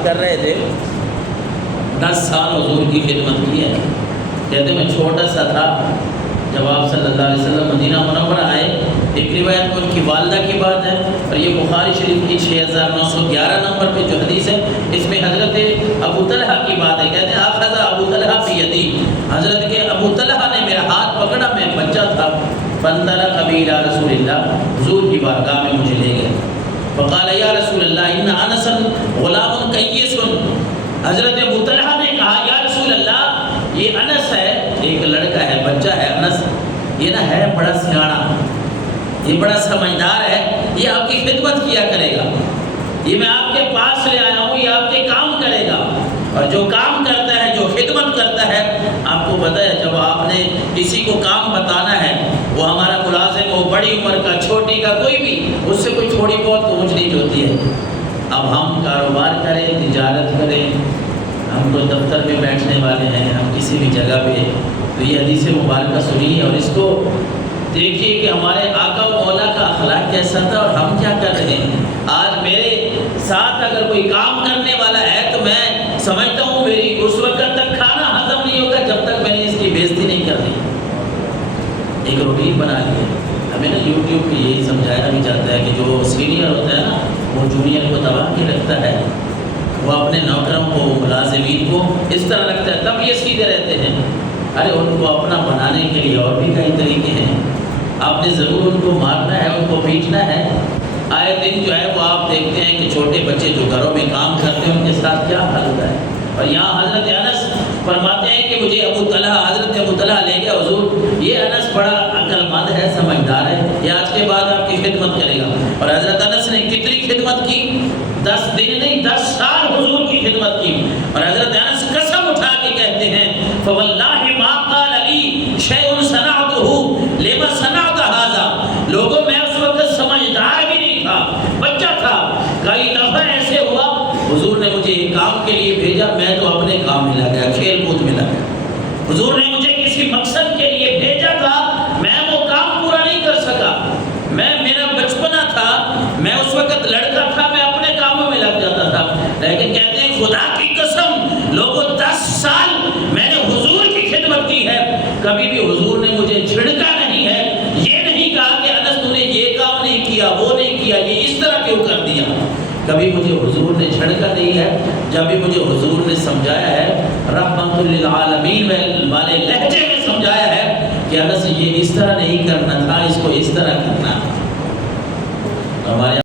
بات کر رہے تھے 10 سال حضور کی خدمت کی ہے. کہتے میں چھوٹا سا تھا جب آپ صلی اللہ علیہ وسلم مدینہ منورہ آئے. ایک روایت میں ان کی والدہ کی بات ہے اور یہ بخاری شریف کی 6911 نمبر پہ جو حدیث ہے اس میں حضرت ابو طلحہ کی بات ہے. کہتے ہیں آخذ ابو طلحہ فی یدی, حضرت کے ابو طلحہ نے میرا ہاتھ پکڑا, میں بچہ تھا. فانطلق بی الی رسول اللہ, حضور کی بارگاہ میں مجھے لے گئے. فقال یا رسول اللہ ان انس غلام کیس. حضرت ابو طلحہ نے کہا یا رسول اللہ یہ انس ہے, ایک لڑکا ہے, بچہ ہے انس, یہ نہ ہے بڑا سیاڑا, یہ بڑا سمجھدار ہے, یہ آپ کی خدمت کیا کرے گا, یہ میں آپ کے پاس لے آیا ہوں, یہ آپ کے کام کرے گا. اور جو کام کرتا ہے, جو خدمت کرتا ہے, آپ کو پتہ ہے جب آپ نے کسی کو کام بتانا ہے, وہ ہمارا ملازم ہو, بڑی عمر کا, چھوٹی کا, کوئی بھی, اس سے کوئی تھوڑی بہت اونچ نیچ ہوتی ہے. اب ہم کاروبار کریں, تجارت کریں, ہم تو دفتر میں بیٹھنے والے ہیں, ہم کسی بھی جگہ پہ, تو یہ حدیث مبارکہ سنیے اور اس کو دیکھیے کہ ہمارے آقا و مولا کا اخلاق کیسا تھا اور ہم کیا کر رہے ہیں. آج میرے ساتھ اگر کوئی کام کرنے والا ہے تو میں سمجھتا ہوں میری اس وقت تک کھانا ہضم نہیں ہوگا جب تک میں نے اس کی بےزتی نہیں کرنی. ایک روٹین بنا لی ہے ہمیں نا, یوٹیوب پہ یہی سمجھایا بھی جاتا ہے کہ جو سینئر ہوتا ہے نا وہ جونیئر کو دبا کے رکھتا ہے, وہ اپنے نوکروں کو, ملازمین کو اس طرح رکھتا ہے, تب یہ سیدھے رہتے ہیں. ارے ان کو اپنا بنانے کے لیے اور بھی کئی طریقے ہیں. آپ نے ضرور ان کو مارنا ہے, ان کو پیٹنا ہے. آئے دن جو ہے وہ آپ دیکھتے ہیں کہ چھوٹے بچے جو گھروں میں کام کرتے ہیں ان کے ساتھ کیا حال ہوتا ہے. اور یہاں حضرت انس فرماتے ہیں کہ مجھے ابو طلحہ, حضرت ابو طلحہ لے گیا حضور, یہ انس بڑا عقل مند ہے, سمجھدار ہے, یہ آج کے بعد آپ کی خدمت کرے گا. اور حضرت انس نے کتنی خدمت کی, 10 دن نہیں 10 سال حضور کی خدمت کی. اور حضرت انس قسم اٹھا کے کہتے ہیں فواللہ ما قال لی شیء صنعته لما صنعت هذا. لوگوں میں اس وقت سمجھدار بھی نہیں تھا, بچہ تھا. کئی دفعہ ایسے ہوا حضور نے مجھے ایک کام کے لیے بھیجا, میں تو اپنے کام میں لگ گیا, کھیل کود میں لگ گیا. حضور نے مجھے کسی مقصد کے لیے بھیجا تھا, میں وہ کام پورا نہیں کر سکا. میرا بچپنا تھا, میں اس وقت لڑکا تھا, میں اپنے کاموں میں لگ جاتا تھا. لیکن کہتے ہیں خدا کی قسم لوگوں 10 سال میں نے حضور کی خدمت کی ہے, کبھی بھی حضور نے مجھے جھڑکا نہیں ہے, یہ نہیں کہا کہ انس تو نے یہ کام نہیں کیا, وہ نہیں کیا, یہ اس طرح کیوں کر دیا. کبھی مجھے حضور نے جھڑکا نہیں ہے. جب بھی مجھے حضور نے سمجھایا ہے, رحمت للعالمین والے لہجے میں سمجھایا ہے کہ انس یہ اس طرح نہیں کرنا تھا, اس کو اس طرح کرنا. ہمارے